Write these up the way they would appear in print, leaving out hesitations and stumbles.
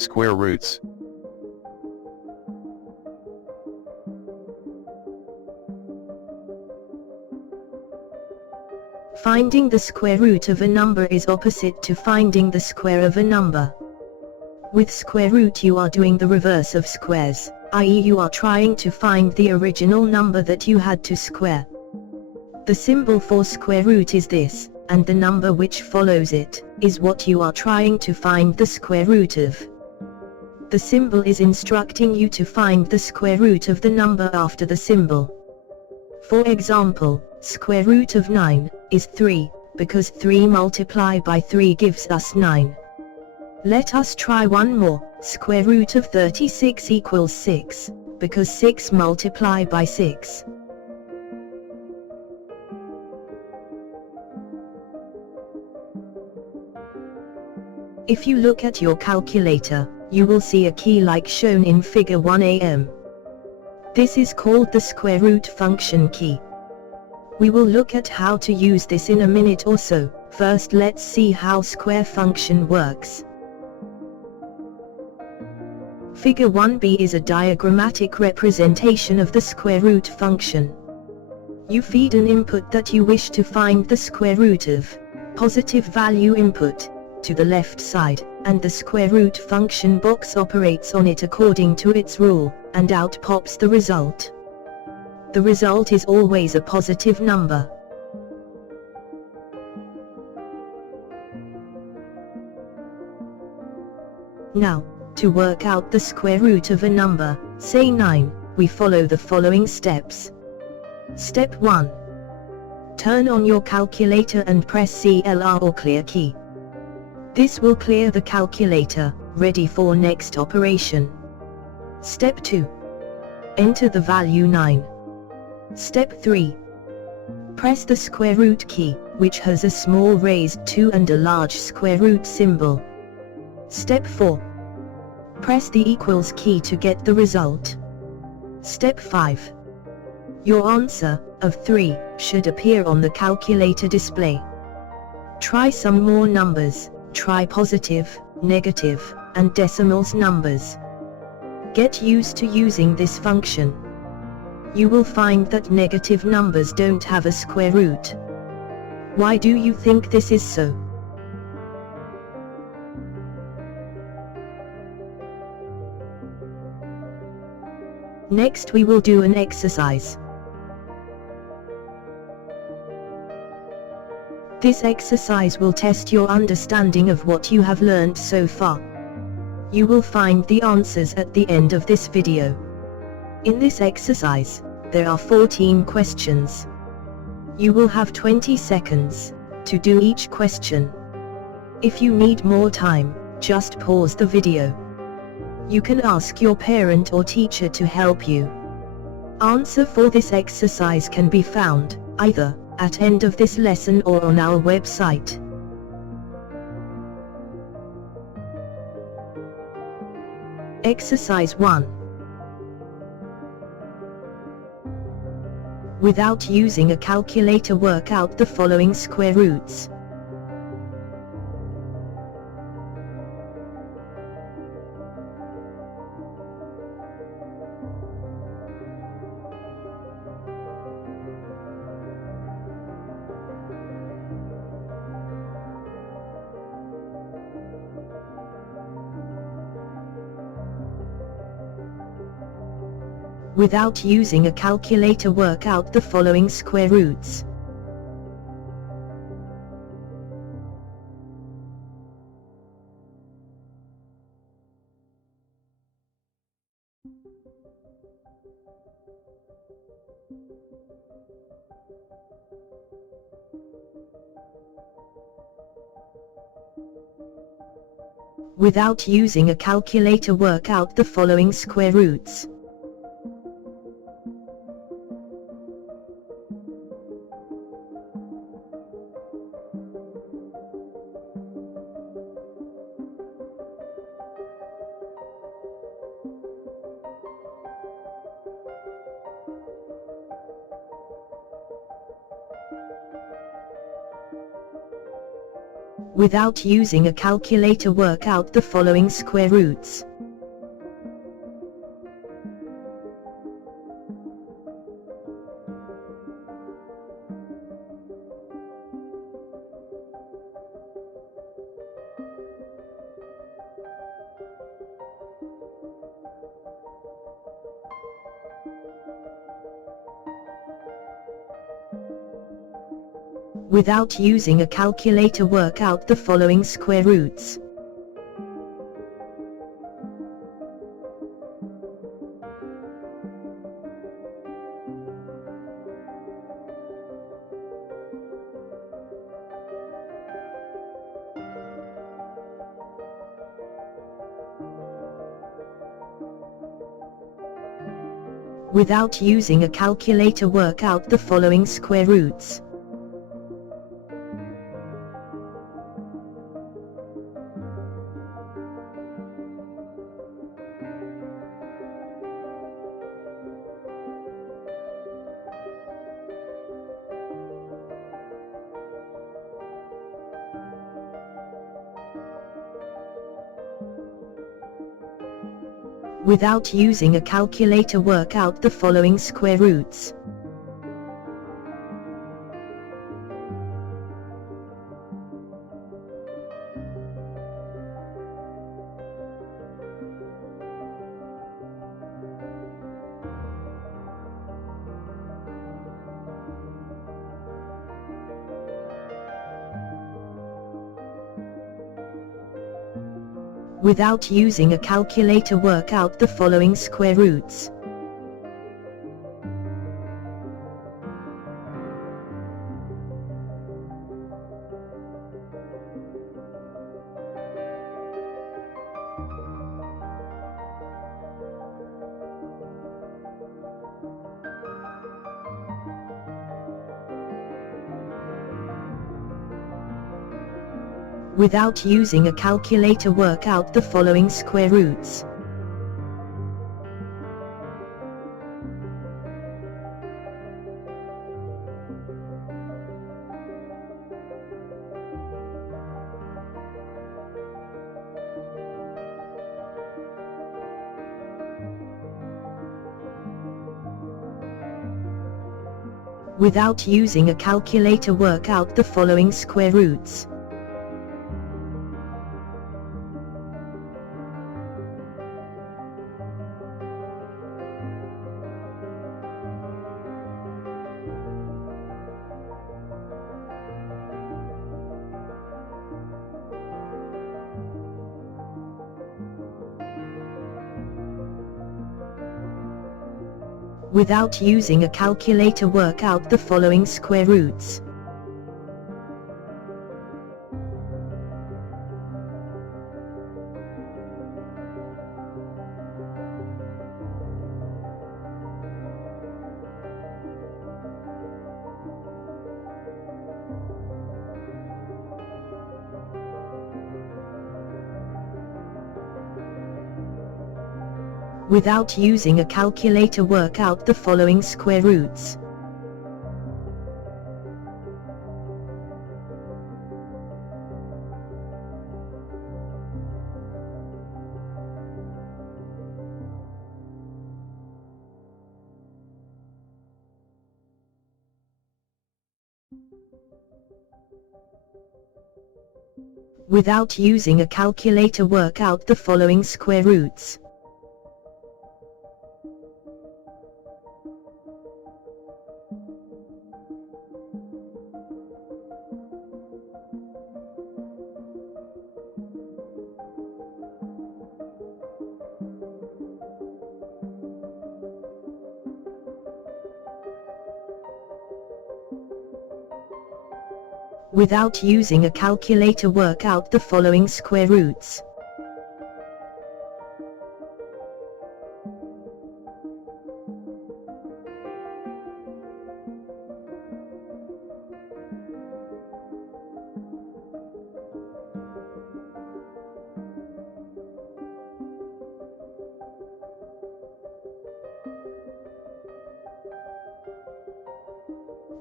Square roots. Finding the square root of a number is opposite to finding the square of a number. With square root you are doing the reverse of squares, i.e. you are trying to find the original number that you had to square. The symbol for square root is this, and the number which follows it is what you are trying to find the square root of. The symbol is instructing you to find the square root of the number after the symbol. For example, square root of 9 is 3, because 3 multiplied by 3 gives us 9. Let us try one more. Square root of 36 equals 6, because 6 multiplied by 6. If you look at your calculator, you will see a key like shown in figure 1am. This is called the square root function key. We will look at how to use this in a minute or so. First let's see how square function works. Figure 1b is a diagrammatic representation of the square root function. You feed an input that you wish to find the square root of, positive value input, to the left side, and the square root function box operates on it according to its rule, and out pops the result. The result is always a positive number. Now, to work out the square root of a number, say 9, we follow the following steps. Step 1. Turn on your calculator and press CLR or clear key. This will clear the calculator, ready for next operation. Step 2. Enter the value 9. Step 3. Press the square root key, which has a small raised 2 and a large square root symbol. Step 4. Press the equals key to get the result. Step 5. Your answer, of 3, should appear on the calculator display. Try some more numbers. Try positive, negative, and decimals numbers. Get used to using this function. You will find that negative numbers don't have a square root. Why do you think this is so? Next we will do an exercise. This exercise will test your understanding of what you have learned so far. You will find the answers at the end of this video. In this exercise, there are 14 questions. You will have 20 seconds to do each question. If you need more time, just pause the video. You can ask your parent or teacher to help you. Answer for this exercise can be found either at end of this lesson or on our website. Exercise 1. Without using a calculator, work out the following square roots. Without using a calculator, work out the following square roots. Without using a calculator, work out the following square roots. Without using a calculator, work out the following square roots. Without using a calculator, work out the following square roots. Without using a calculator, work out the following square roots. Without using a calculator, work out the following square roots. Without using a calculator, work out the following square roots. Without using a calculator, work out the following square roots. Without using a calculator, work out the following square roots. Without using a calculator, work out the following square roots. Without using a calculator, work out the following square roots. Without using a calculator, work out the following square roots. Without using a calculator, work out the following square roots.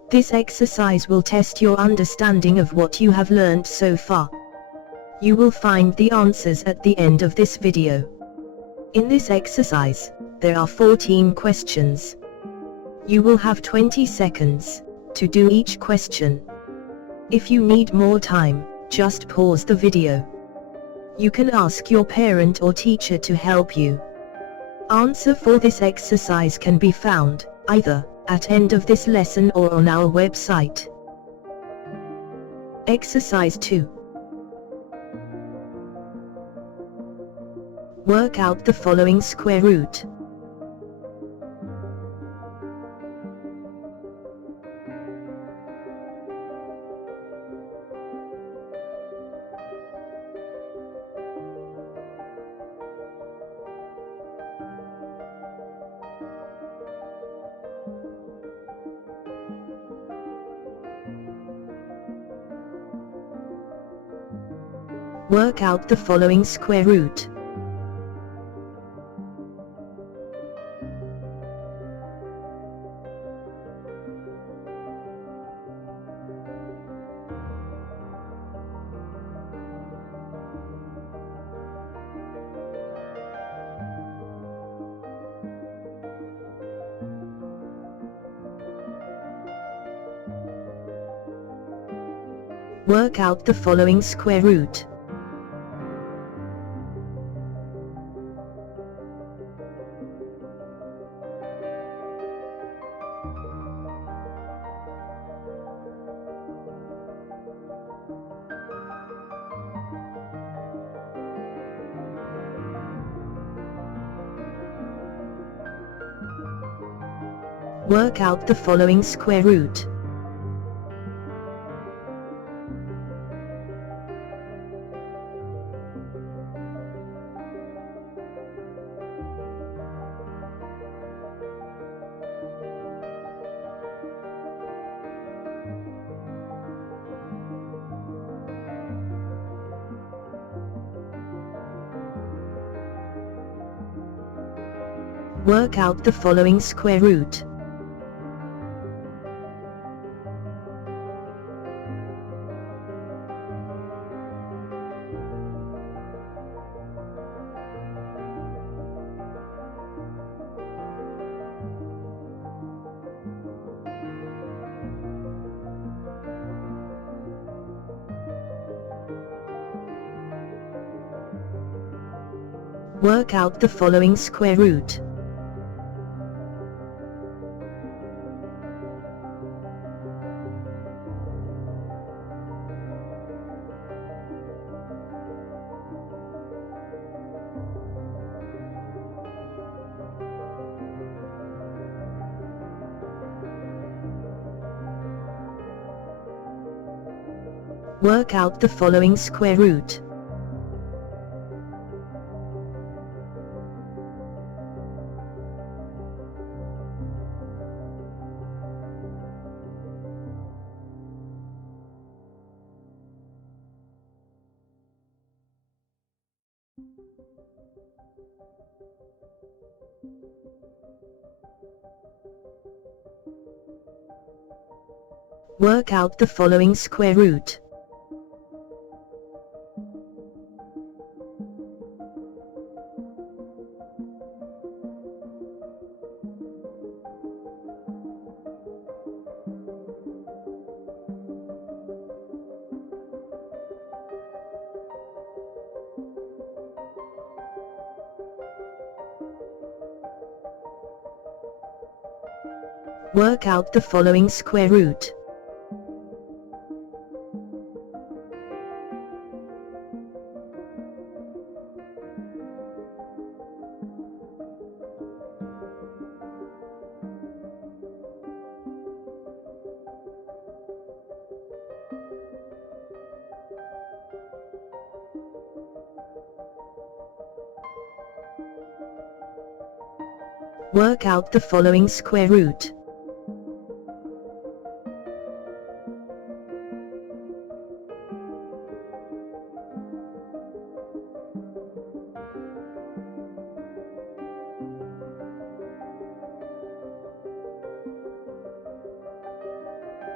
This exercise will test your understanding of what you have learned so far. You will find the answers at the end of this video. In this exercise, there are 14 questions. You will have 20 seconds to do each question. If you need more time, just pause the video. You can ask your parent or teacher to help you. Answer for this exercise can be found either at end of this lesson or on our website. Exercise 2. Work out the following square root. Work out the following square root. Work out the following square root. Work out the following square root. Work out the following square root. Work out the following square root. Work out the following square root. Work out the following square root. Work out the following square root. Work out the following square root.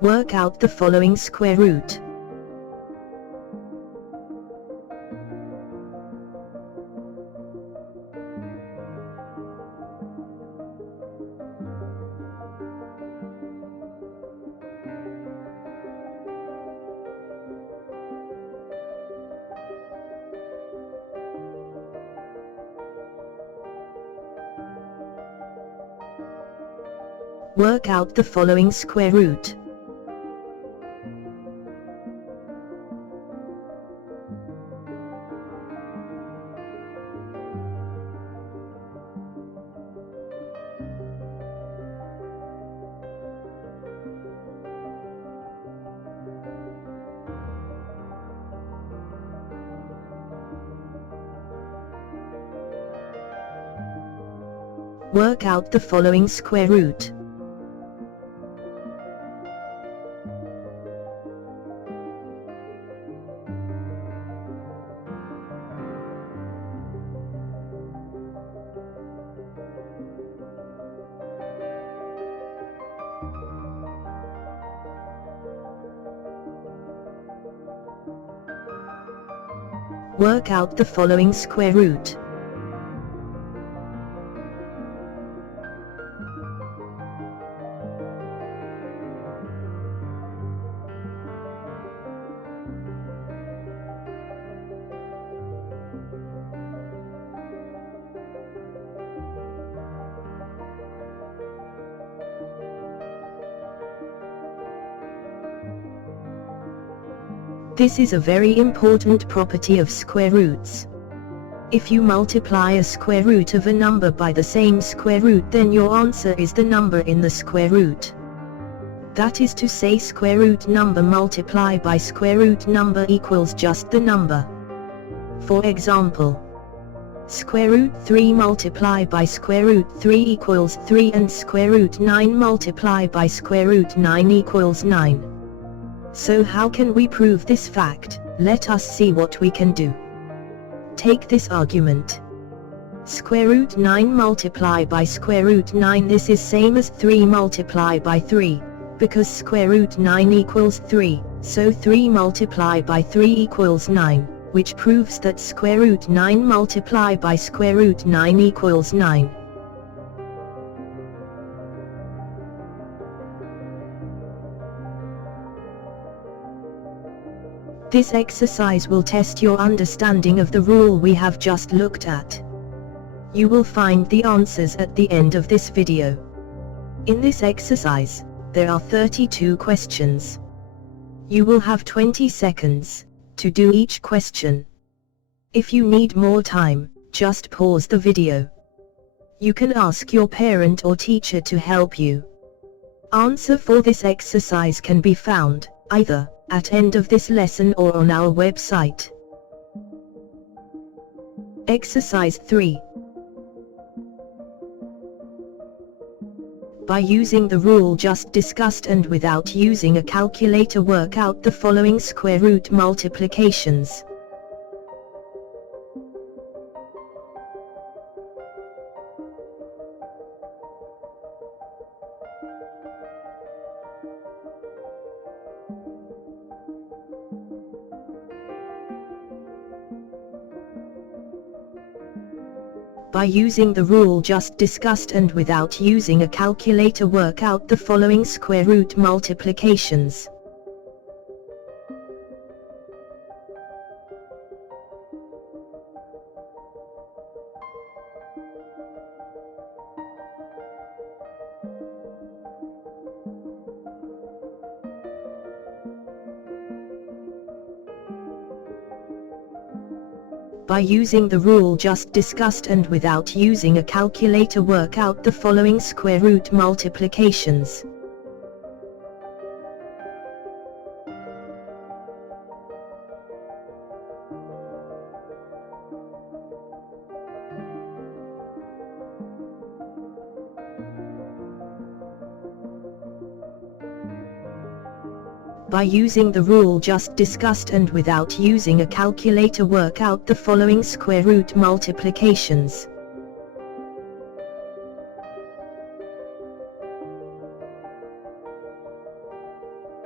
Work out the following square root. Work out the following square root. Work out the following square root. Work out the following square root. This is a very important property of square roots. If you multiply a square root of a number by the same square root, then your answer is the number in the square root. That is to say, square root number multiplied by square root number equals just the number. For example, square root 3 multiplied by square root 3 equals 3, and square root 9 multiplied by square root 9 equals 9. So how can we prove this fact? Let us see what we can do. Take this argument. Square root 9 multiplied by square root 9, this is same as 3 multiplied by 3, because square root 9 equals 3, so 3 multiplied by 3 equals 9, which proves that square root 9 multiplied by square root 9 equals 9. This exercise will test your understanding of the rule we have just looked at. You will find the answers at the end of this video. In this exercise, there are 32 questions. You will have 20 seconds to do each question. If you need more time, just pause the video. You can ask your parent or teacher to help you. Answer for this exercise can be found either at end of this lesson or on our website. Exercise 3. By using the rule just discussed and without using a calculator, work out the following square root multiplications. By using the rule just discussed and without using a calculator, work out the following square root multiplications. By using the rule just discussed and without using a calculator, work out the following square root multiplications. By using the rule just discussed and without using a calculator, work out the following square root multiplications.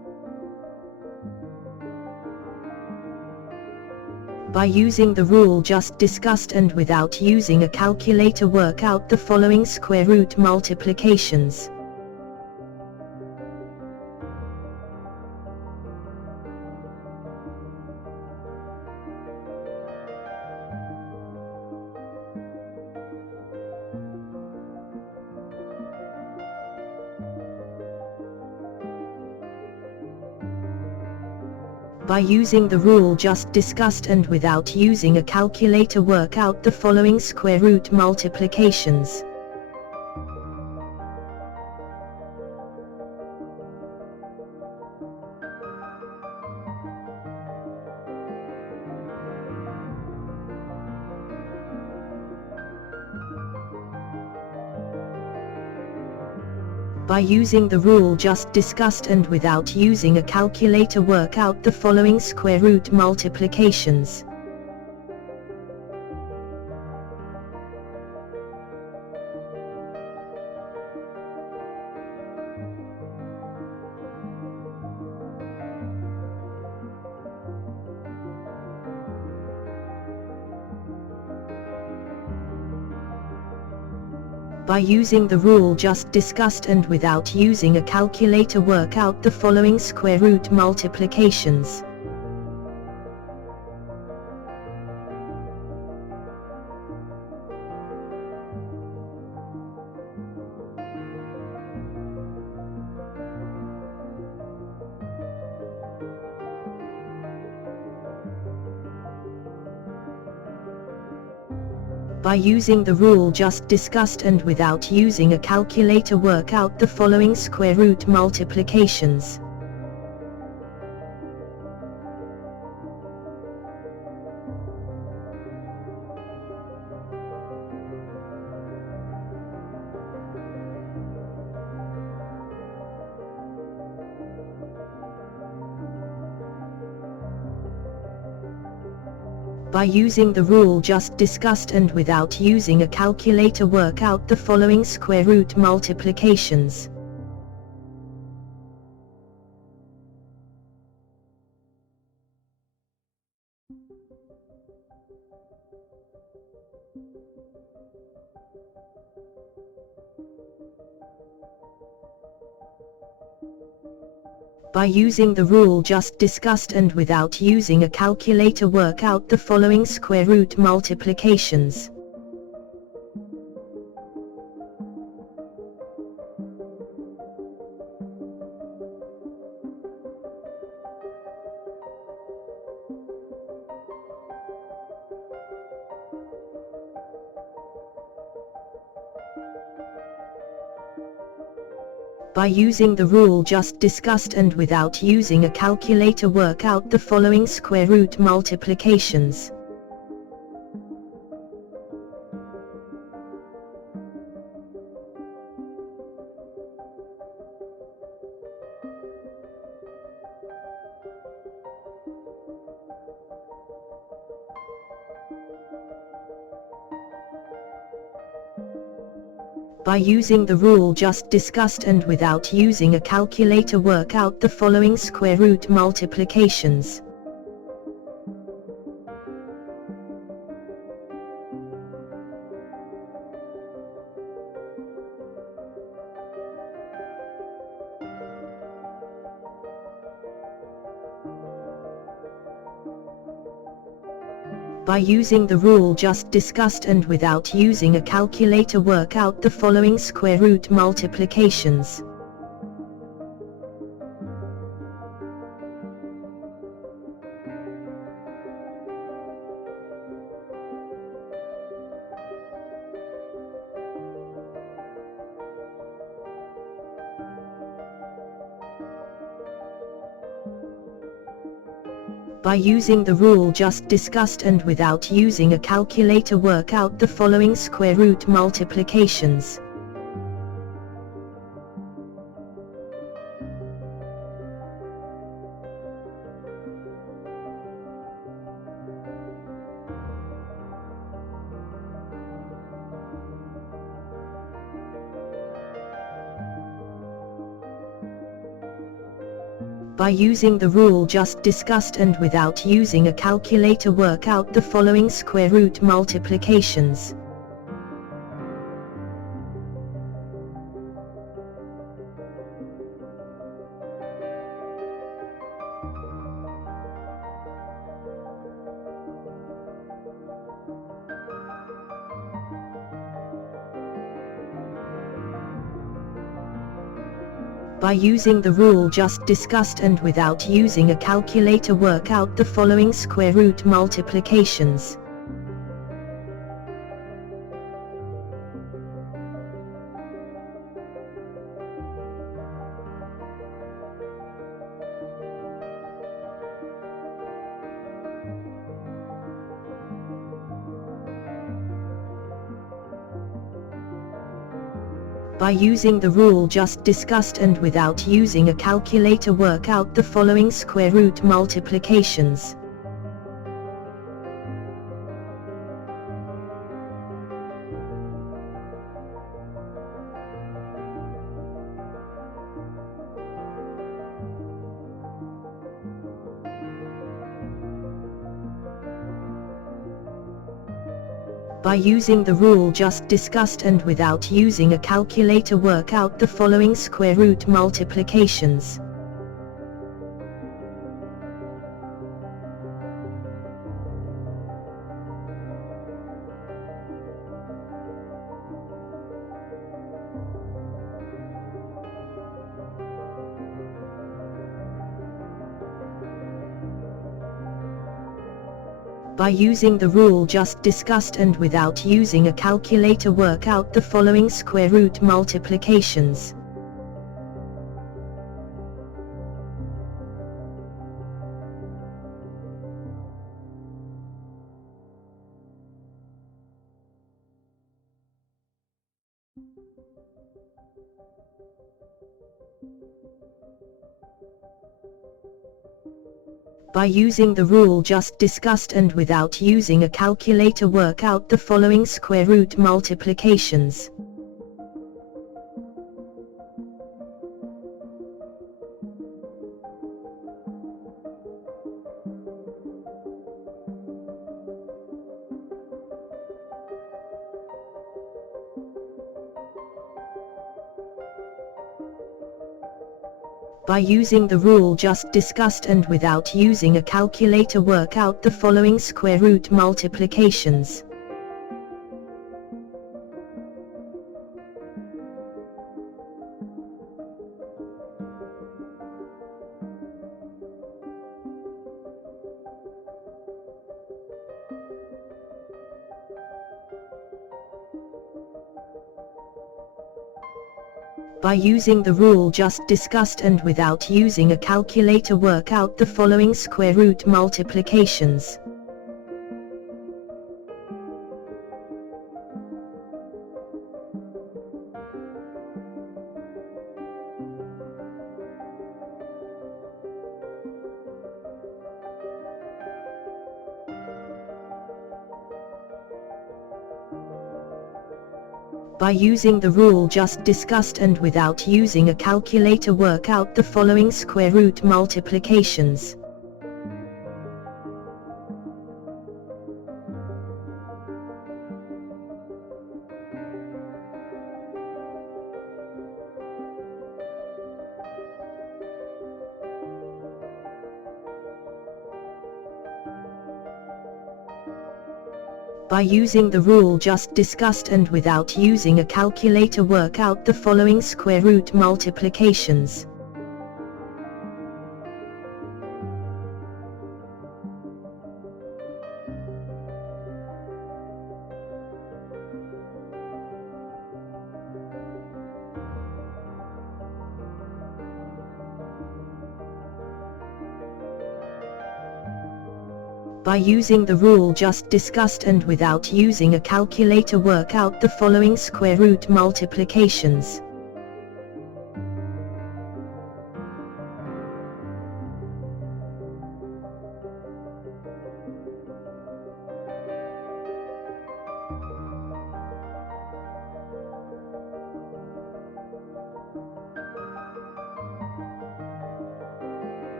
By using the rule just discussed and without using a calculator, work out the following square root multiplications. By using the rule just discussed and without using a calculator, work out the following square root multiplications. By using the rule just discussed and without using a calculator, work out the following square root multiplications. By using the rule just discussed and without using a calculator, work out the following square root multiplications. By using the rule just discussed and without using a calculator, work out the following square root multiplications. By using the rule just discussed and without using a calculator, work out the following square root multiplications. By using the rule just discussed and without using a calculator, work out the following square root multiplications. By using the rule just discussed and without using a calculator, work out the following square root multiplications. By using the rule just discussed and without using a calculator, work out the following square root multiplications. By using the rule just discussed and without using a calculator, work out the following square root multiplications. By using the rule just discussed and without using a calculator, work out the following square root multiplications. By using the rule just discussed and without using a calculator, work out the following square root multiplications. By using the rule just discussed and without using a calculator, work out the following square root multiplications. By using the rule just discussed and without using a calculator, work out the following square root multiplications. By using the rule just discussed and without using a calculator, work out the following square root multiplications. By using the rule just discussed and without using a calculator, work out the following square root multiplications. By using the rule just discussed and without using a calculator, work out the following square root multiplications. By using the rule just discussed and without using a calculator, work out the following square root multiplications. By using the rule just discussed and without using a calculator, work out the following square root multiplications. By using the rule just discussed and without using a calculator, work out the following square root multiplications. By using the rule just discussed and without using a calculator, work out the following square root multiplications. By using the rule just discussed and without using a calculator, work out the following square root multiplications.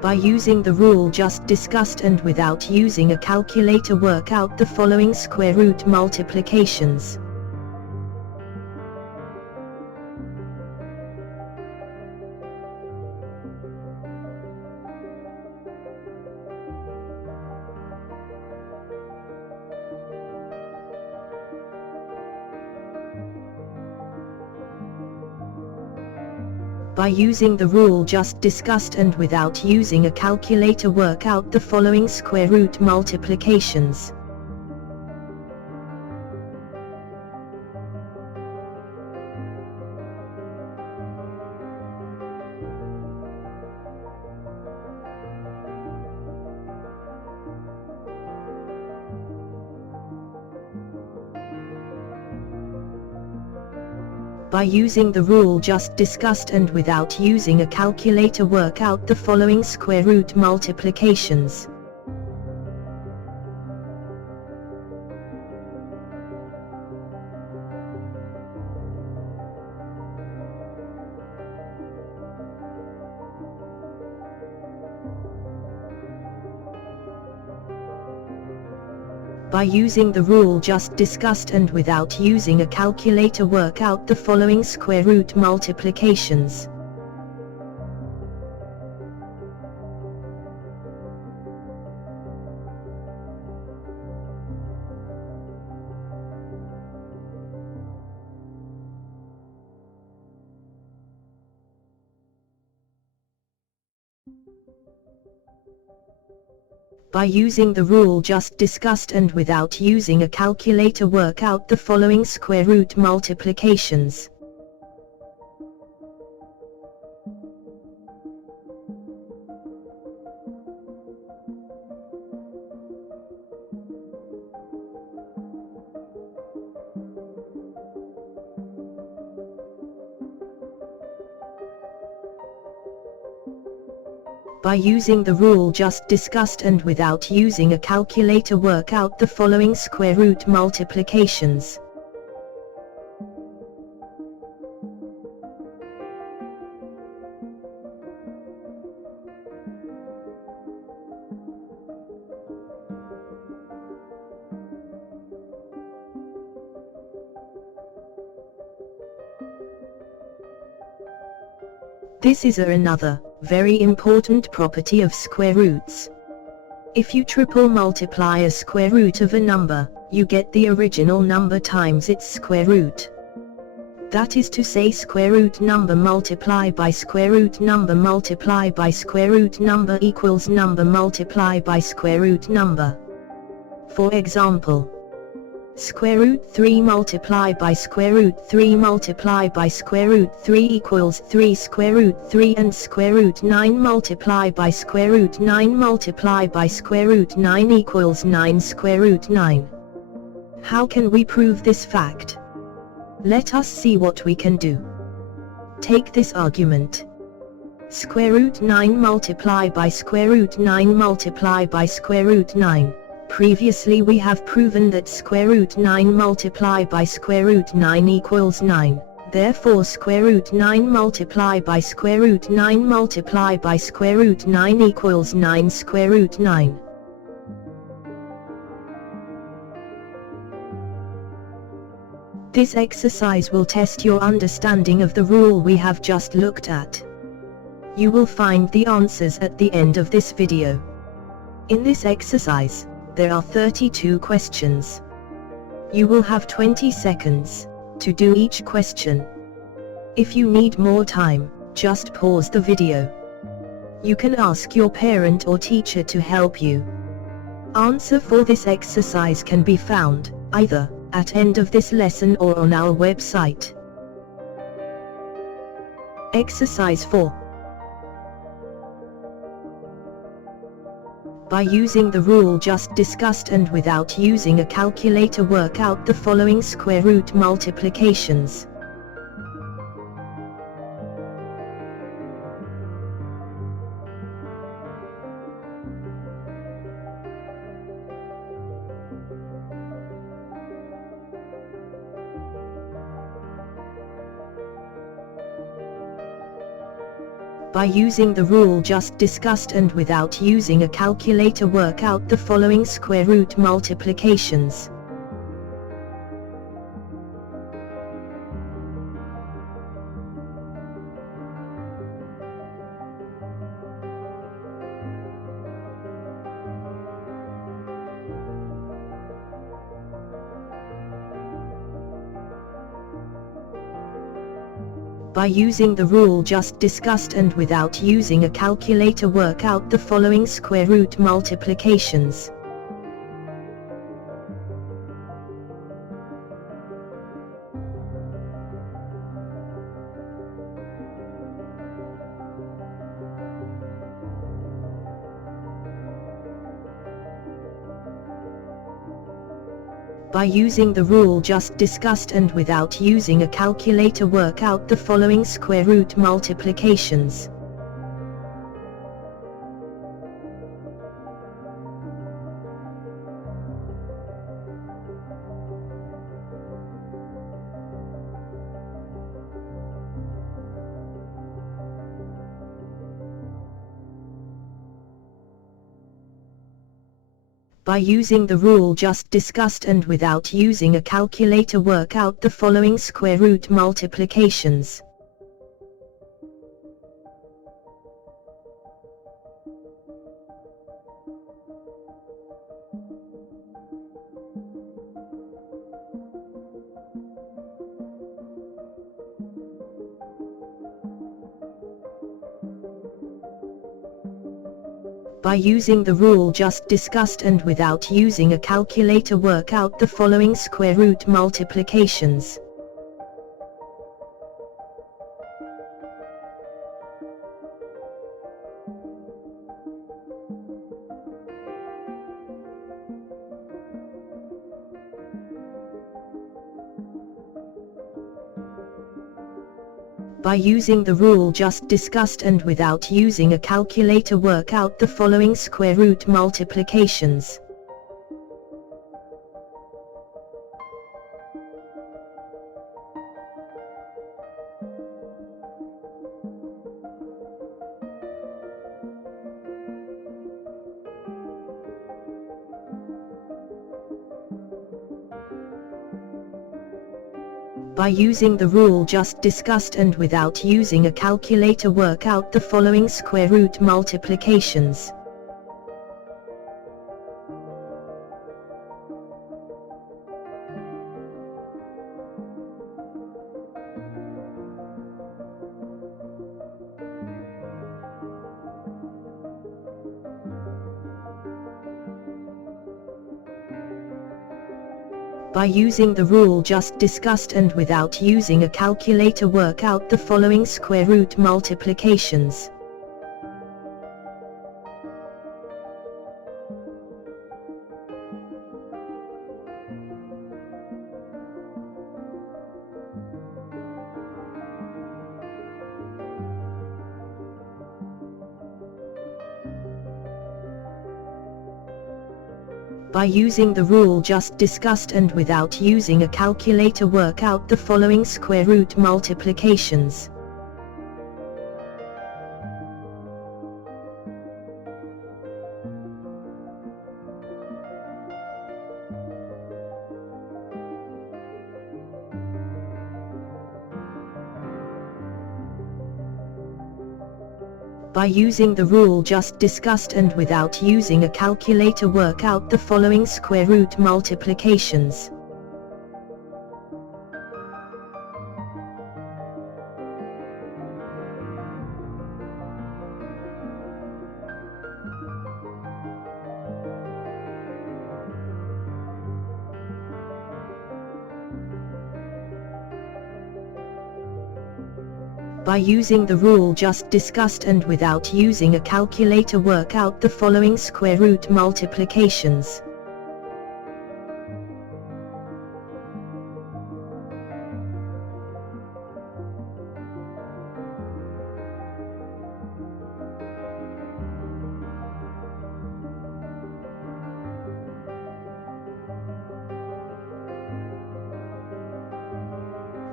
By using the rule just discussed and without using a calculator, work out the following square root multiplications. By using the rule just discussed and without using a calculator, work out the following square root multiplications. By using the rule just discussed and without using a calculator, work out the following square root multiplications. By using the rule just discussed and without using a calculator, work out the following square root multiplications. By using the rule just discussed and without using a calculator, work out the following square root multiplications. By using the rule just discussed and without using a calculator, work out the following square root multiplications. This is another very important property of square roots. If you triple multiply a square root of a number, you get the original number times its square root. That is to say, square root number multiply by square root number multiply by square root number equals number multiply by square root number. For example, square root 3 multiply by square root 3 multiply by square root 3 equals 3 square root 3, and square root 9 multiply by square root 9 multiply by square root 9 equals 9 square root 9. How can we prove this fact? Let us see what we can do. Take this argument. Square root 9 multiply by square root 9 multiply by square root 9. Previously we have proven that square root 9 multiply by square root 9 equals 9. Therefore square root 9 multiply by square root 9 multiply by square root 9 equals 9 square root 9. This exercise will test your understanding of the rule we have just looked at. You will find the answers at the end of this video. In this exercise, there are 32 questions. You will have 20 seconds to do each question. If you need more time, just pause the video. You can ask your parent or teacher to help you. Answer for this exercise can be found either at end of this lesson or on our website. Exercise 4. By using the rule just discussed and without using a calculator, work out the following square root multiplications. By using the rule just discussed and without using a calculator, work out the following square root multiplications. By using the rule just discussed and without using a calculator, work out the following square root multiplications. By using the rule just discussed and without using a calculator, work out the following square root multiplications. By using the rule just discussed and without using a calculator, work out the following square root multiplications. By using the rule just discussed and without using a calculator, work out the following square root multiplications. By using the rule just discussed and without using a calculator, work out the following square root multiplications. By using the rule just discussed and without using a calculator, work out the following square root multiplications. By using the rule just discussed and without using a calculator, work out the following square root multiplications. By using the rule just discussed and without using a calculator, work out the following square root multiplications. By using the rule just discussed and without using a calculator, work out the following square root multiplications. By using the rule just discussed and without using a calculator, work out the following square root multiplications.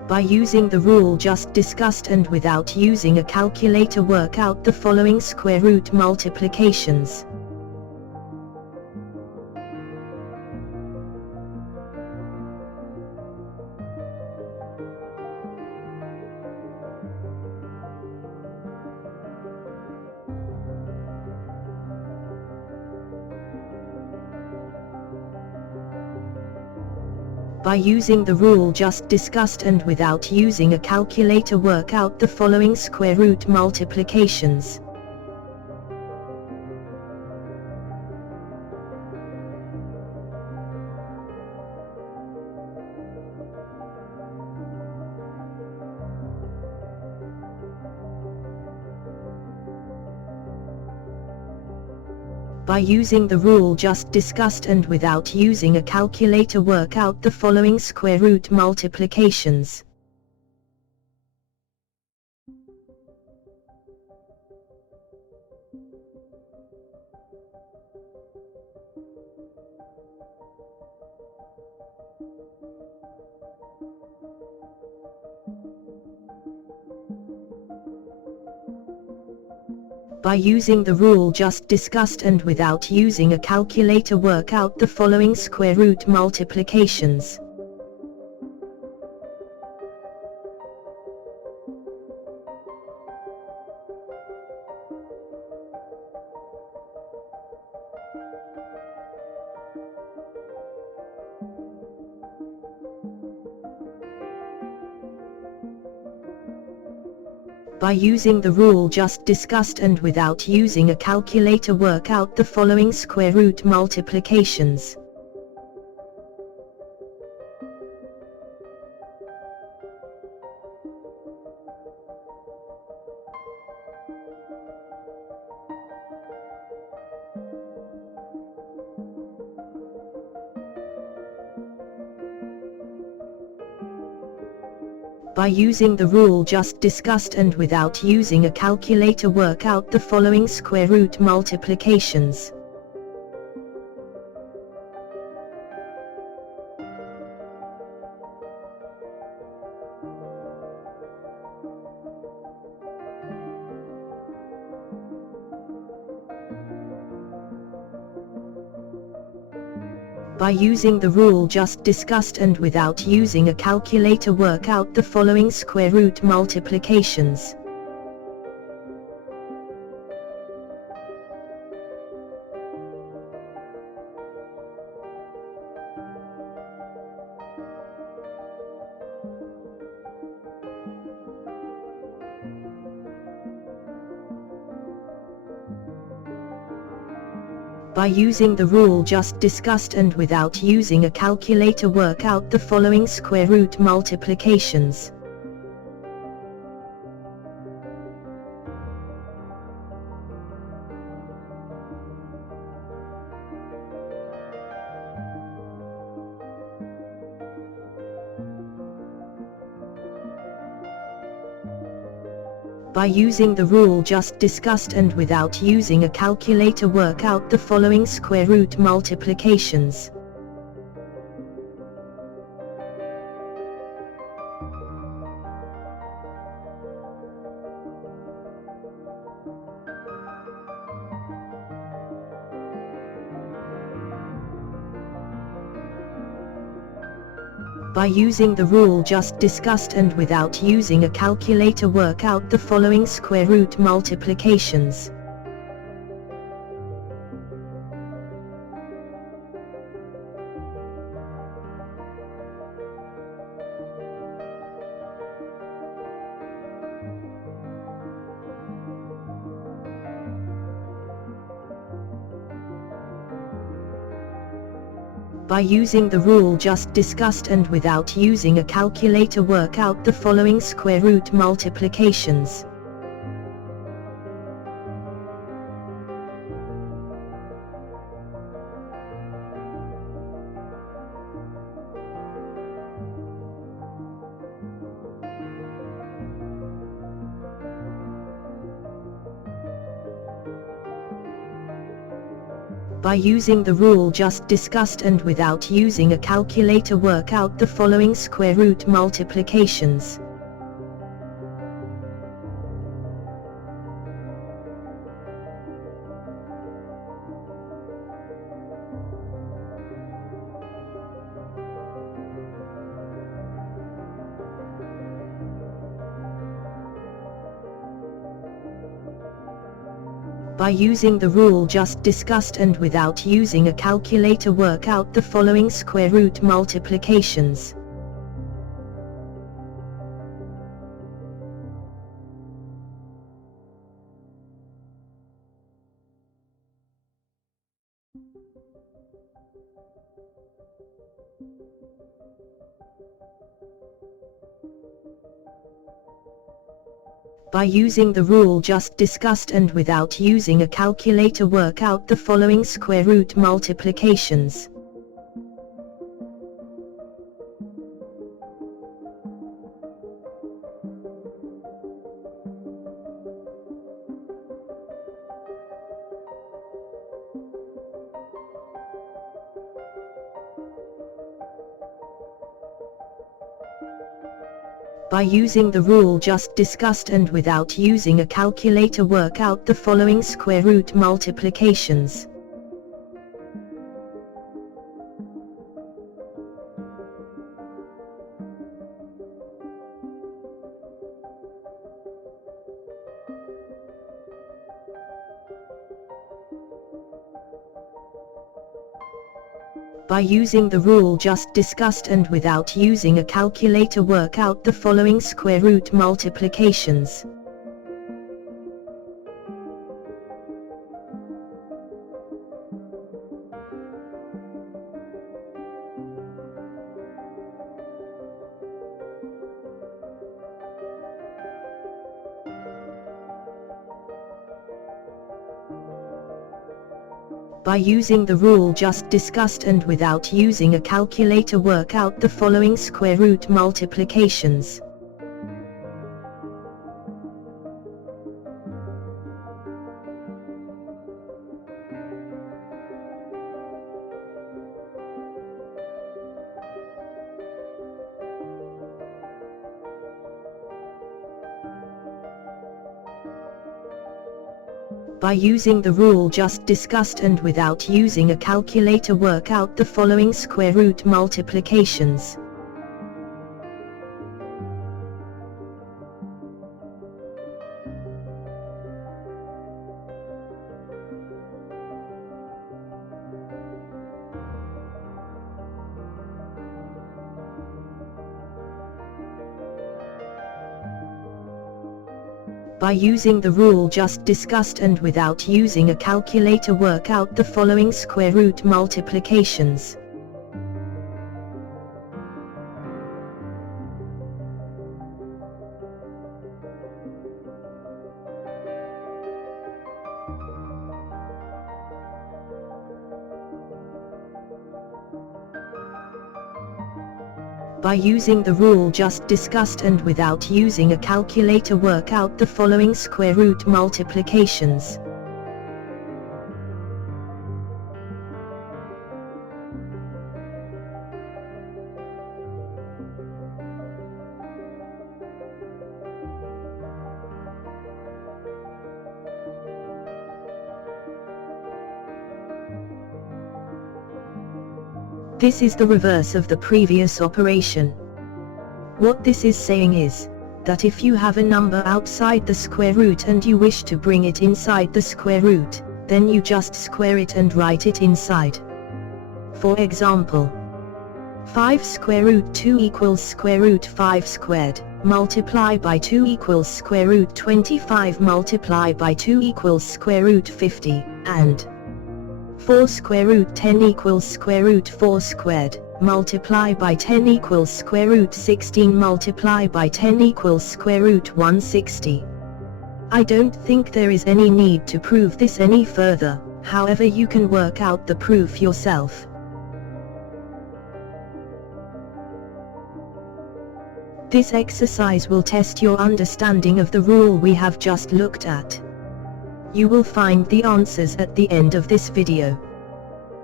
By using the rule just discussed and without using a calculator, work out the following square root multiplications. By using the rule just discussed and without using a calculator, work out the following square root multiplications. By using the rule just discussed and without using a calculator, work out the following square root multiplications. By using the rule just discussed and without using a calculator, work out the following square root multiplications. By using the rule just discussed and without using a calculator, work out the following square root multiplications. By using the rule just discussed and without using a calculator, work out the following square root multiplications. By using the rule just discussed and without using a calculator, work out the following square root multiplications. By using the rule just discussed and without using a calculator, work out the following square root multiplications. By using the rule just discussed and without using a calculator, work out the following square root multiplications. By using the rule just discussed and without using a calculator, work out the following square root multiplications. By using the rule just discussed and without using a calculator, work out the following square root multiplications. By using the rule just discussed and without using a calculator, work out the following square root multiplications. By using the rule just discussed and without using a calculator, work out the following square root multiplications. By using the rule just discussed and without using a calculator, work out the following square root multiplications. By using the rule just discussed and without using a calculator, work out the following square root multiplications. By using the rule just discussed and without using a calculator, work out the following square root multiplications. By using the rule just discussed and without using a calculator, work out the following square root multiplications. By using the rule just discussed and without using a calculator, work out the following square root multiplications. By using the rule just discussed and without using a calculator, work out the following square root multiplications. By using the rule just discussed and without using a calculator, work out the following square root multiplications. This is the reverse of the previous operation. What this is saying is that if you have a number outside the square root and you wish to bring it inside the square root, then you just square it and write it inside. For example, 5 square root 2 equals square root 5 squared, multiply by 2 equals square root 25, multiply by 2 equals square root 50, and 4 square root 10 equals square root 4 squared, multiply by 10 equals square root 16, multiply by 10 equals square root 160. I don't think there is any need to prove this any further, however you can work out the proof yourself. This exercise will test your understanding of the rule we have just looked at. You will find the answers at the end of this video.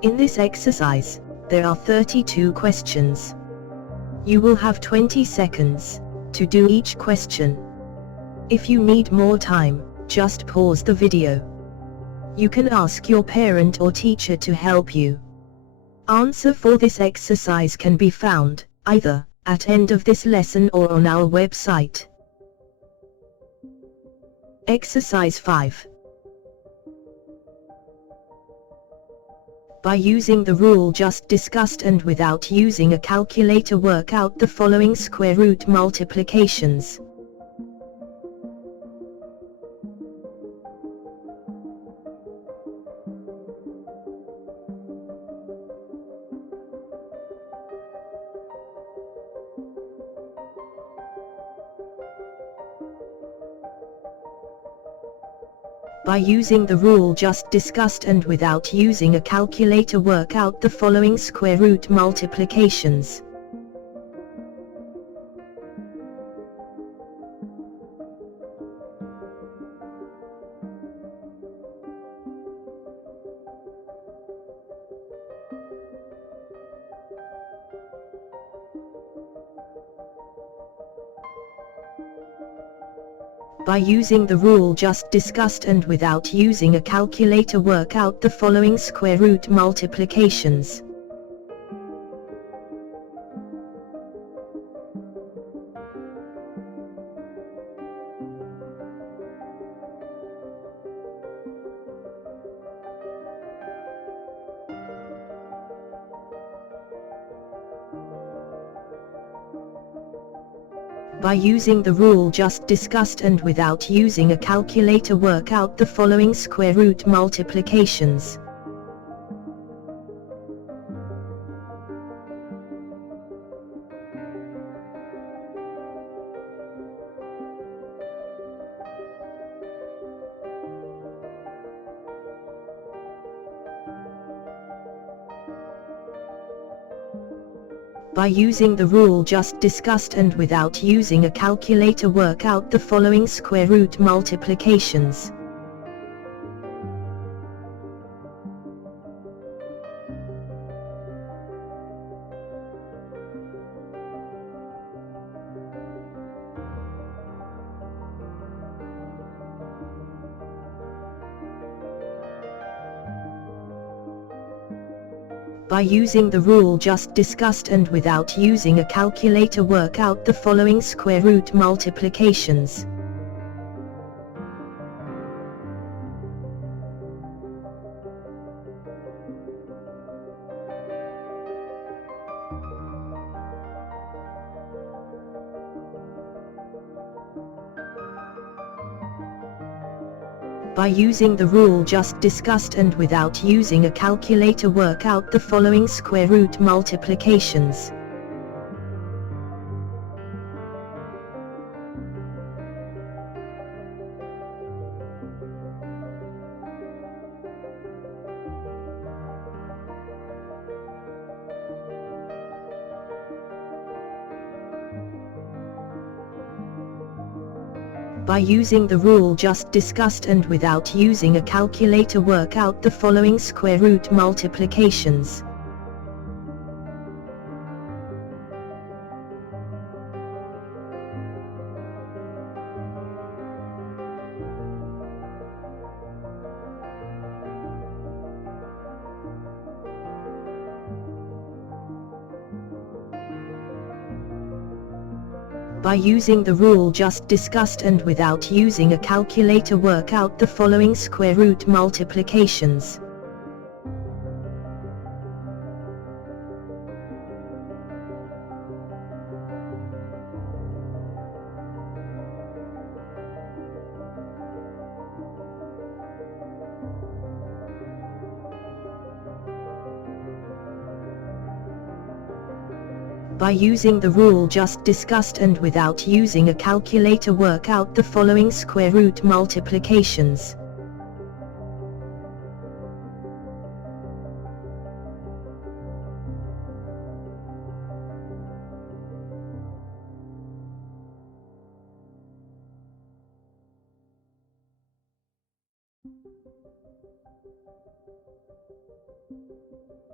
In this exercise, there are 32 questions. You will have 20 seconds to do each question. If you need more time, just pause the video. You can ask your parent or teacher to help you. Answer for this exercise can be found either at end of this lesson or on our website. Exercise 5. By using the rule just discussed and without using a calculator, work out the following square root multiplications. By using the rule just discussed and without using a calculator, work out the following square root multiplications. By using the rule just discussed and without using a calculator, work out the following square root multiplications. By using the rule just discussed and without using a calculator, work out the following square root multiplications. By using the rule just discussed and without using a calculator, work out the following square root multiplications. By using the rule just discussed and without using a calculator, work out the following square root multiplications. By using the rule just discussed and without using a calculator, work out the following square root multiplications. By using the rule just discussed and without using a calculator, work out the following square root multiplications. By using the rule just discussed and without using a calculator, work out the following square root multiplications. By using the rule just discussed and without using a calculator, work out the following square root multiplications.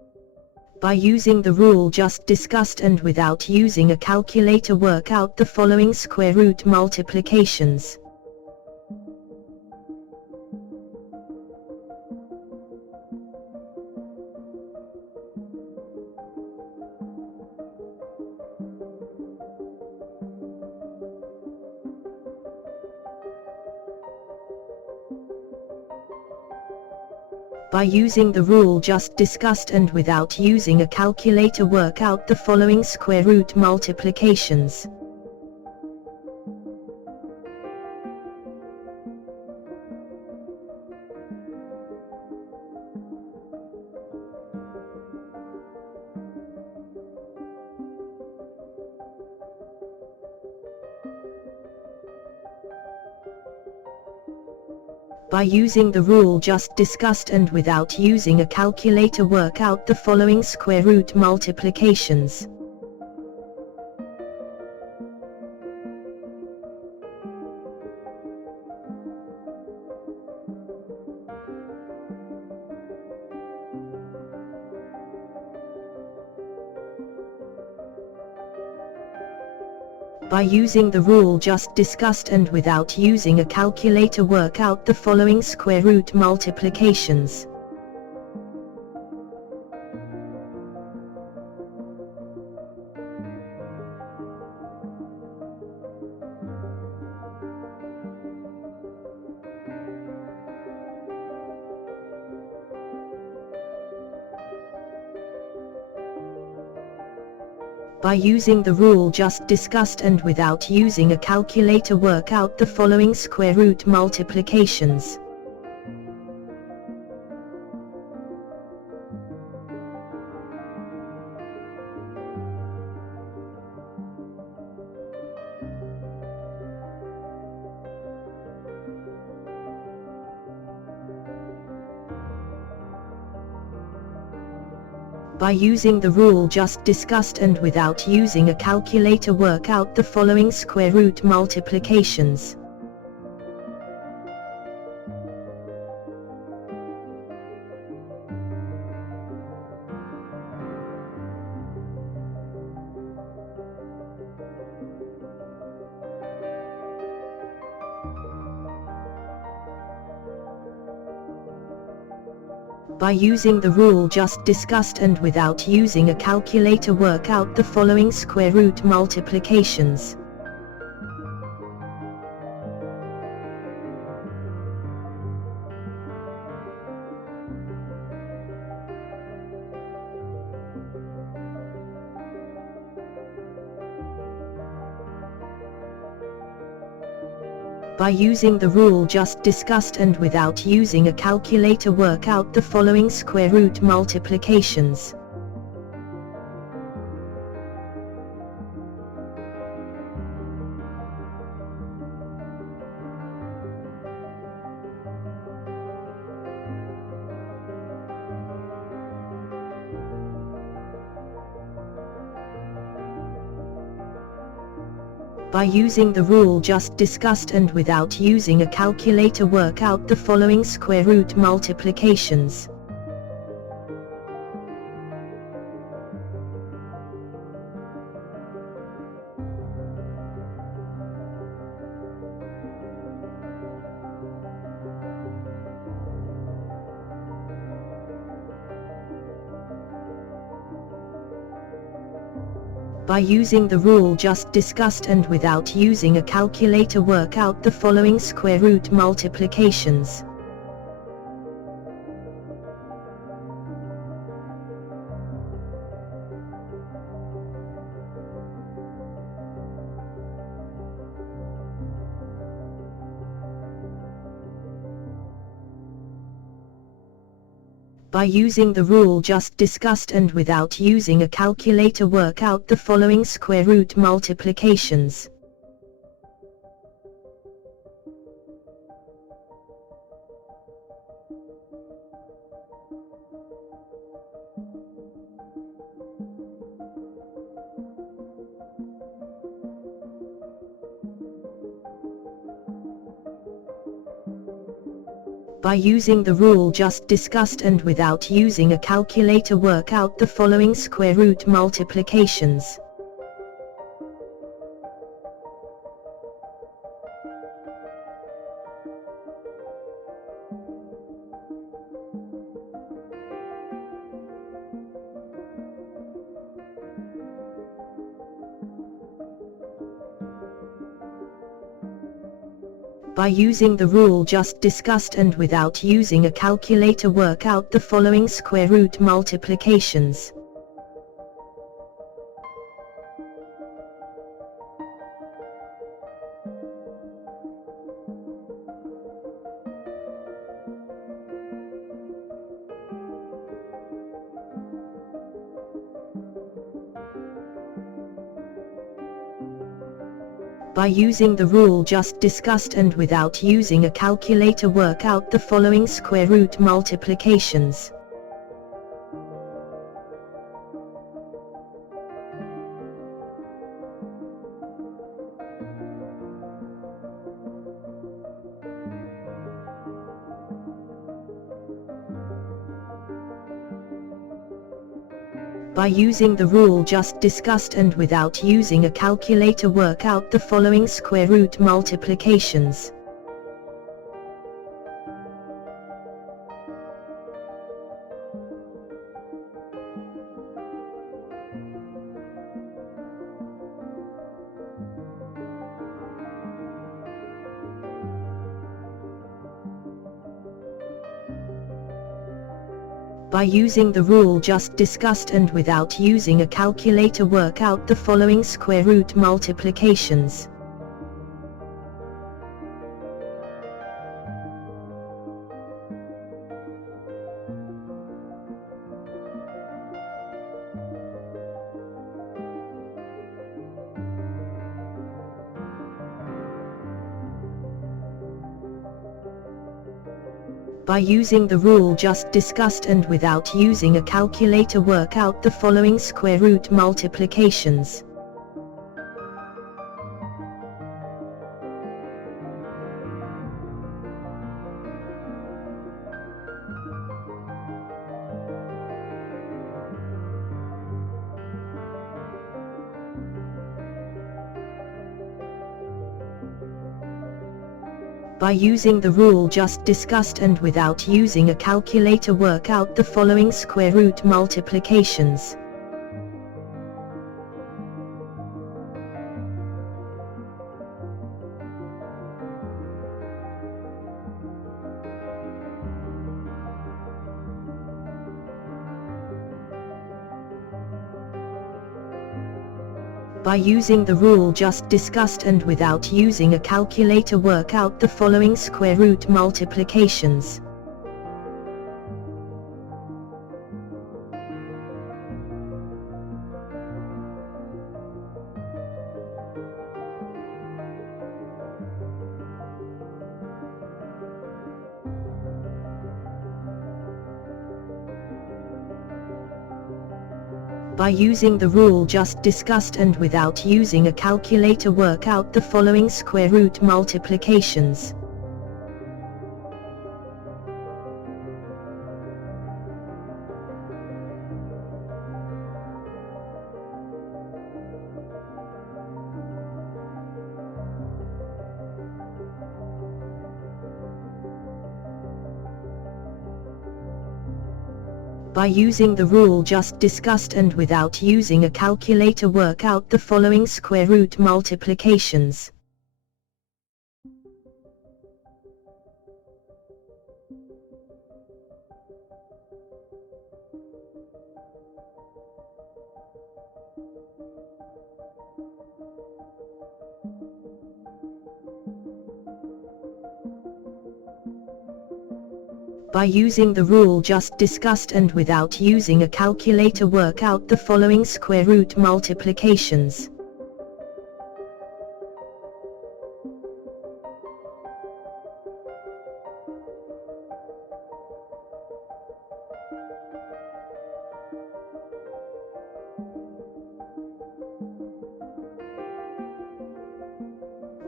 By using the rule just discussed and without using a calculator, work out the following square root multiplications. By using the rule just discussed and without using a calculator, work out the following square root multiplications. By using the rule just discussed and without using a calculator, work out the following square root multiplications. By using the rule just discussed and without using a calculator, work out the following square root multiplications. By using the rule just discussed and without using a calculator, work out the following square root multiplications. By using the rule just discussed and without using a calculator, work out the following square root multiplications. By using the rule just discussed and without using a calculator, work out the following square root multiplications. By using the rule just discussed and without using a calculator, work out the following square root multiplications. By using the rule just discussed and without using a calculator, work out the following square root multiplications. By using the rule just discussed and without using a calculator, work out the following square root multiplications. By using the rule just discussed and without using a calculator, work out the following square root multiplications. By using the rule just discussed and without using a calculator, work out the following square root multiplications. By using the rule just discussed and without using a calculator, work out the following square root multiplications. By using the rule just discussed and without using a calculator, work out the following square root multiplications. By using the rule just discussed and without using a calculator, work out the following square root multiplications. By using the rule just discussed and without using a calculator, work out the following square root multiplications. By using the rule just discussed and without using a calculator, work out the following square root multiplications. By using the rule just discussed and without using a calculator, work out the following square root multiplications. By using the rule just discussed and without using a calculator, work out the following square root multiplications. By using the rule just discussed and without using a calculator, work out the following square root multiplications. By using the rule just discussed and without using a calculator, work out the following square root multiplications. By using the rule just discussed and without using a calculator, work out the following square root multiplications.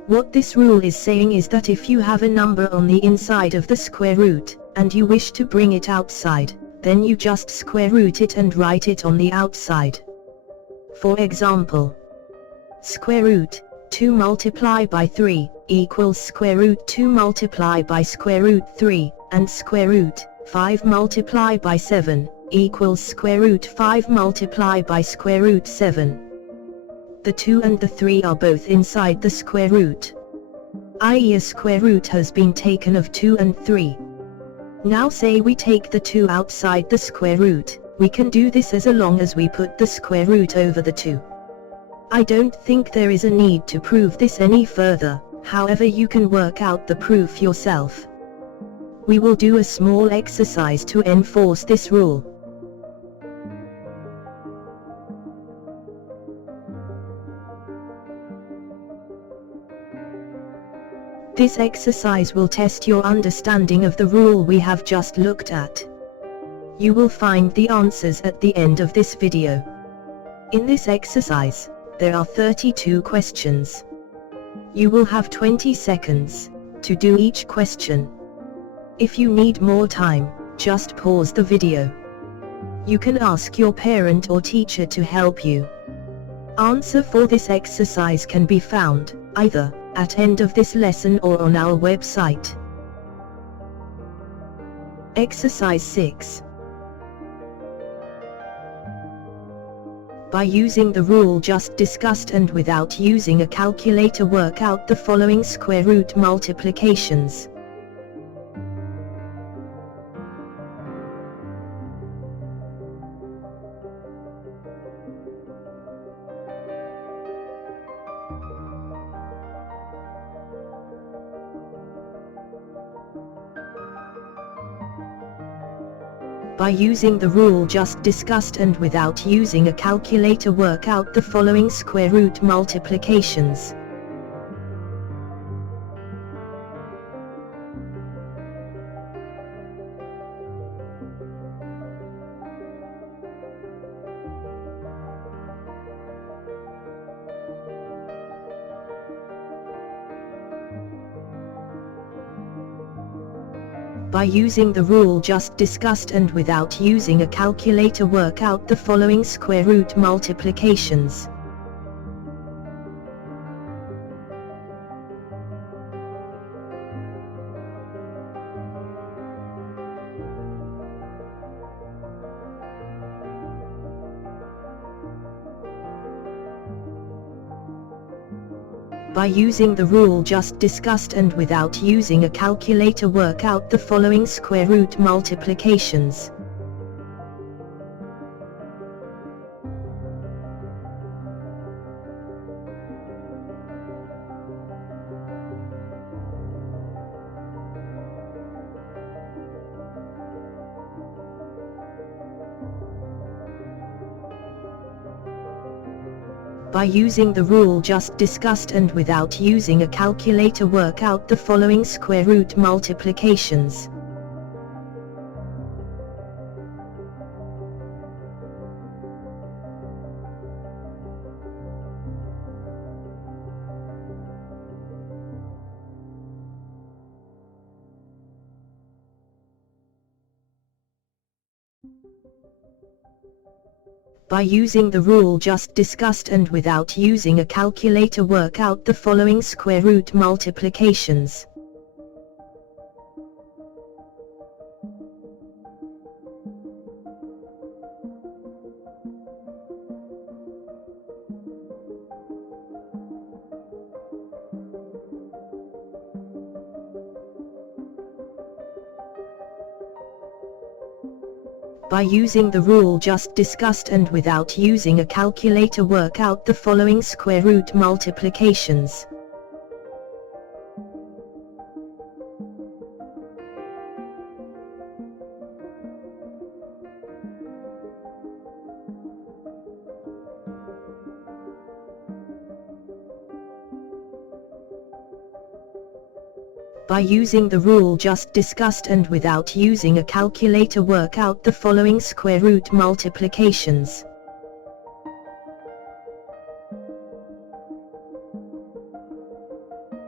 What this rule is saying is that if you have a number on the inside of the square root, and you wish to bring it outside, then you just square root it and write it on the outside. For example, square root 2 multiplied by 3 equals square root 2 multiplied by square root 3, and square root 5 multiplied by 7 equals square root 5 multiplied by square root 7. The 2 and the 3 are both inside the square root, i.e. a square root has been taken of 2 and 3. Now say we take the 2 outside the square root, we can do this as long as we put the square root over the 2. I don't think there is a need to prove this any further, however you can work out the proof yourself. We will do a small exercise to enforce this rule. This exercise will test your understanding of the rule we have just looked at. You will find the answers at the end of this video. In this exercise, there are 32 questions. You will have 20 seconds to do each question. If you need more time, just pause the video. You can ask your parent or teacher to help you. Answer for this exercise can be found either at end of this lesson or on our website. Exercise 6. By using the rule just discussed and without using a calculator, work out the following square root multiplications. By using the rule just discussed and without using a calculator, work out the following square root multiplications. By using the rule just discussed and without using a calculator, work out the following square root multiplications. By using the rule just discussed and without using a calculator, work out the following square root multiplications. By using the rule just discussed and without using a calculator, work out the following square root multiplications. By using the rule just discussed and without using a calculator, work out the following square root multiplications. By using the rule just discussed and without using a calculator, work out the following square root multiplications. By using the rule just discussed and without using a calculator, work out the following square root multiplications.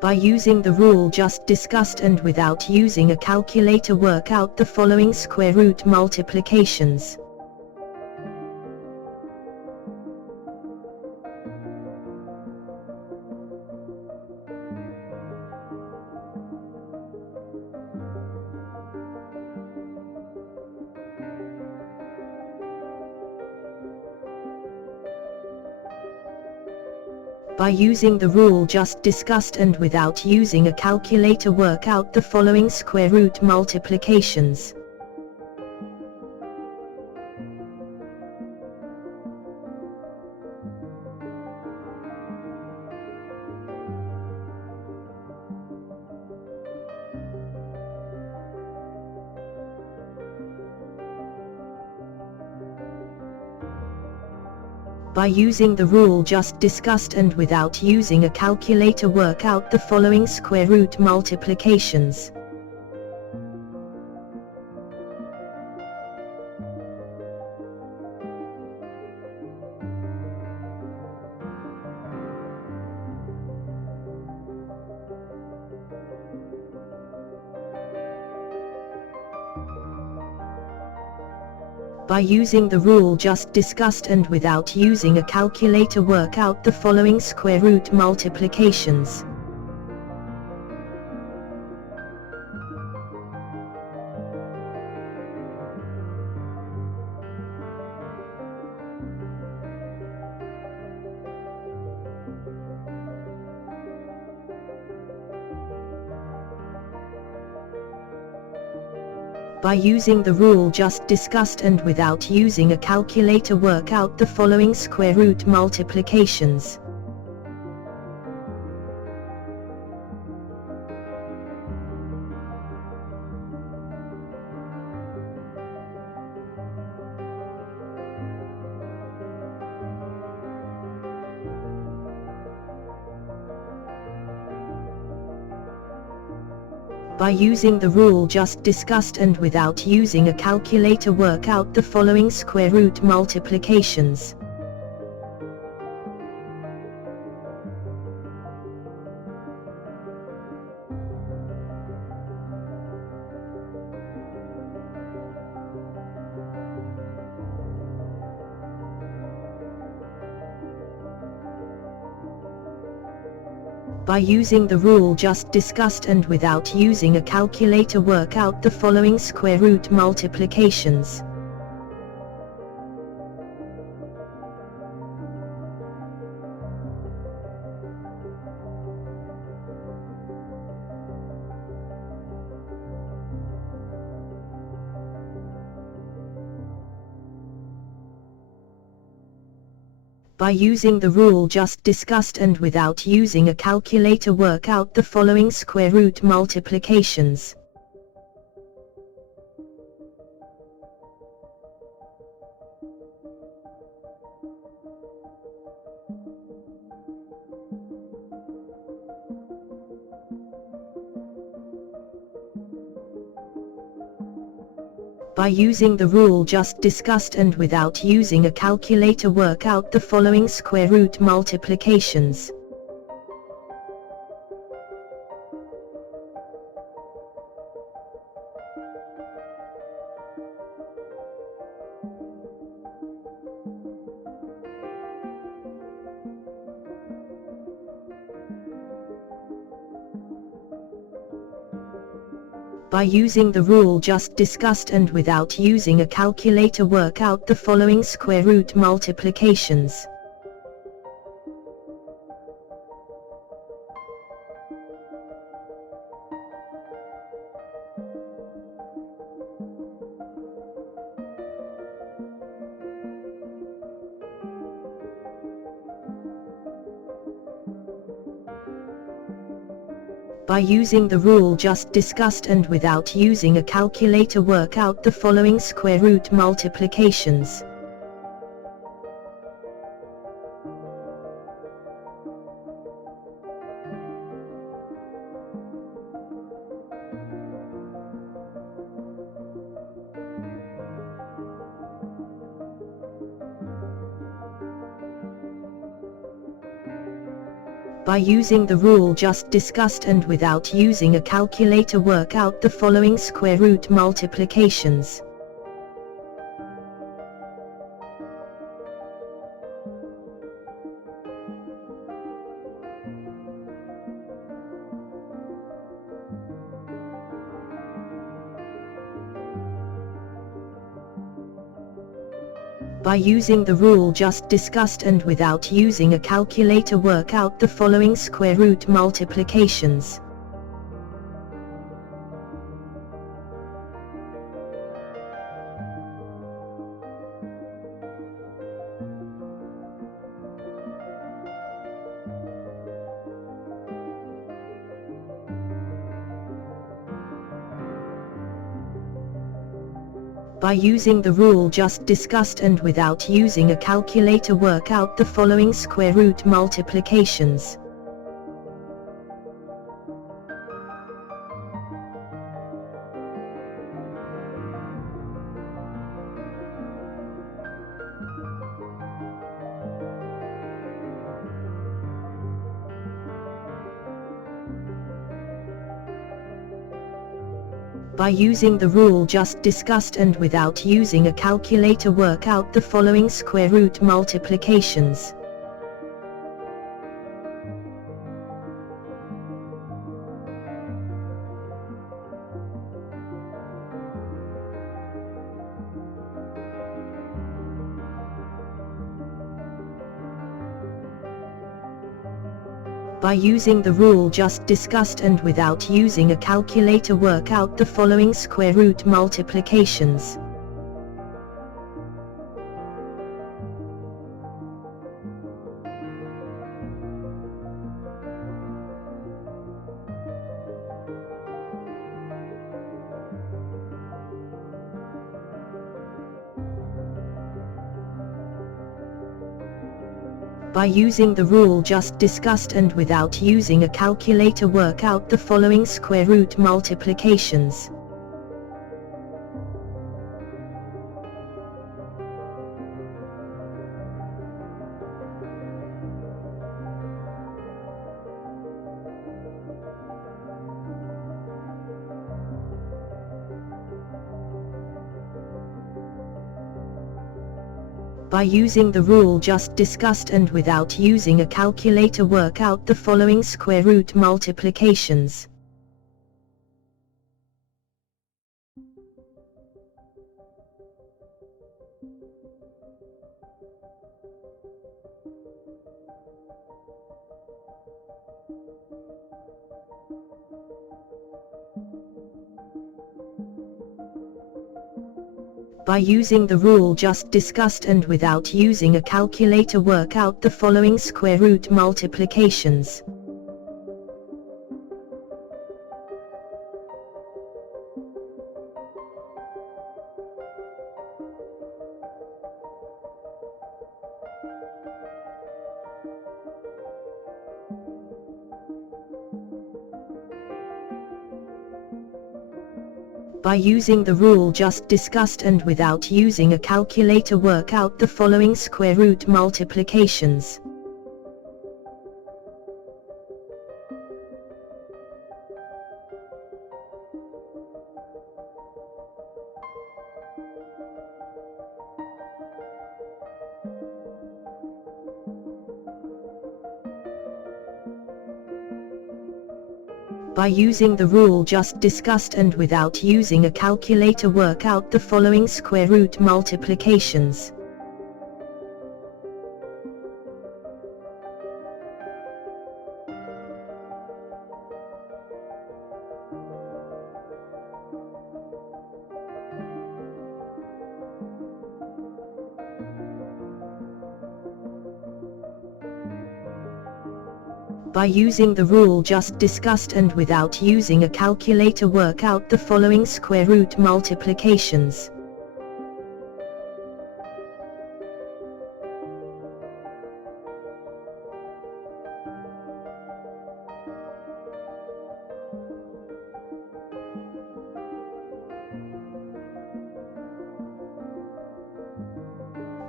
By using the rule just discussed and without using a calculator, work out the following square root multiplications. By using the rule just discussed and without using a calculator, work out the following square root multiplications. By using the rule just discussed and without using a calculator, work out the following square root multiplications. By using the rule just discussed and without using a calculator, work out the following square root multiplications. By using the rule just discussed and without using a calculator, work out the following square root multiplications. By using the rule just discussed and without using a calculator, work out the following square root multiplications. By using the rule just discussed and without using a calculator, work out the following square root multiplications. By using the rule just discussed and without using a calculator, work out the following square root multiplications. By using the rule just discussed and without using a calculator, work out the following square root multiplications. By using the rule just discussed and without using a calculator, work out the following square root multiplications. By using the rule just discussed and without using a calculator, work out the following square root multiplications. By using the rule just discussed and without using a calculator, work out the following square root multiplications. By using the rule just discussed and without using a calculator, work out the following square root multiplications. By using the rule just discussed and without using a calculator, work out the following square root multiplications. By using the rule just discussed and without using a calculator, work out the following square root multiplications. By using the rule just discussed and without using a calculator, work out the following square root multiplications. By using the rule just discussed and without using a calculator, work out the following square root multiplications. By using the rule just discussed and without using a calculator, work out the following square root multiplications. By using the rule just discussed and without using a calculator, work out the following square root multiplications. By using the rule just discussed and without using a calculator, work out the following square root multiplications. By using the rule just discussed and without using a calculator, work out the following square root multiplications. By using the rule just discussed and without using a calculator, work out the following square root multiplications.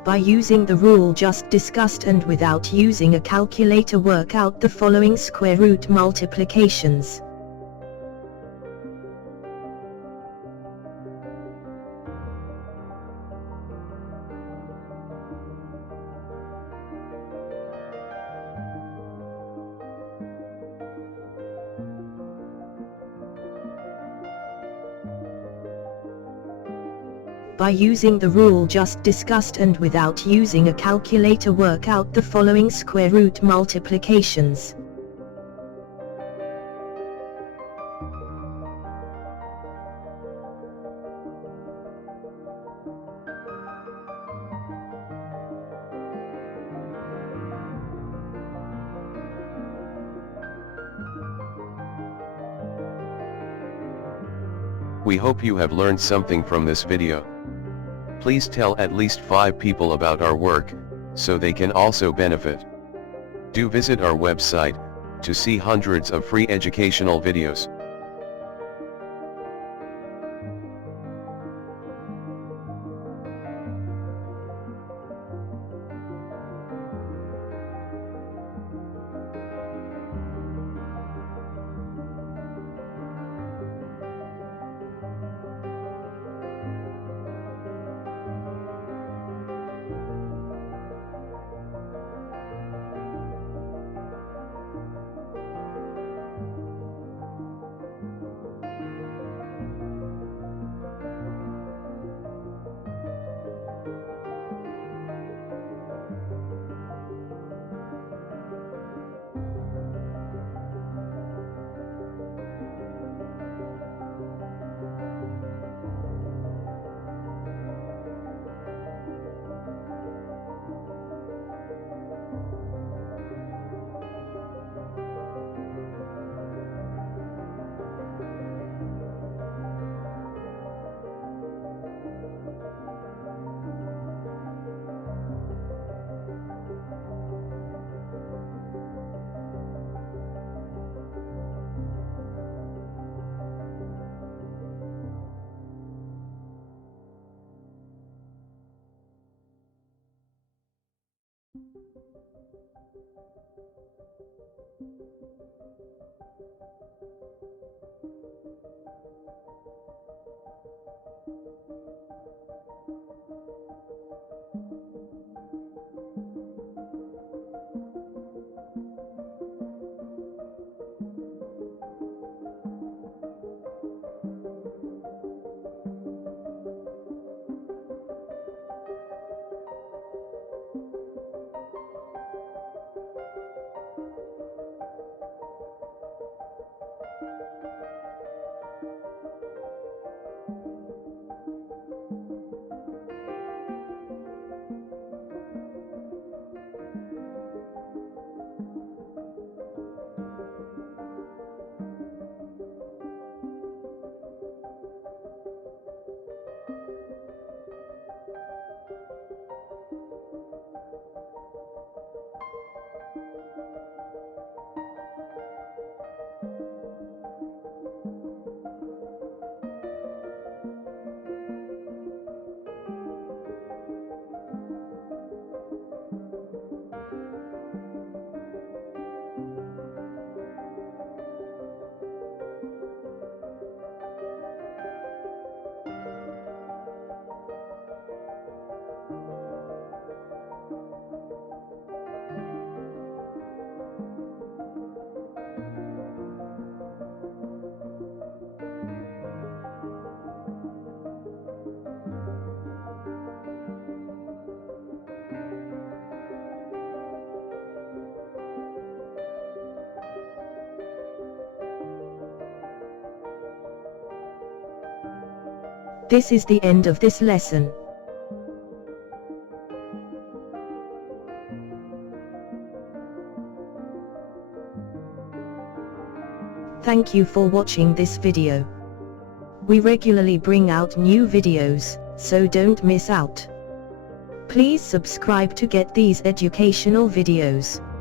By using the rule just discussed and without using a calculator, work out the following square root multiplications. By using the rule just discussed and without using a calculator, work out the following square root multiplications. We hope you have learned something from this video. Please tell at least 5 people about our work, so they can also benefit. Do visit our website, to see hundreds of free educational videos. This is the end of this lesson. Thank you for watching this video. We regularly bring out new videos, so don't miss out. Please subscribe to get these educational videos.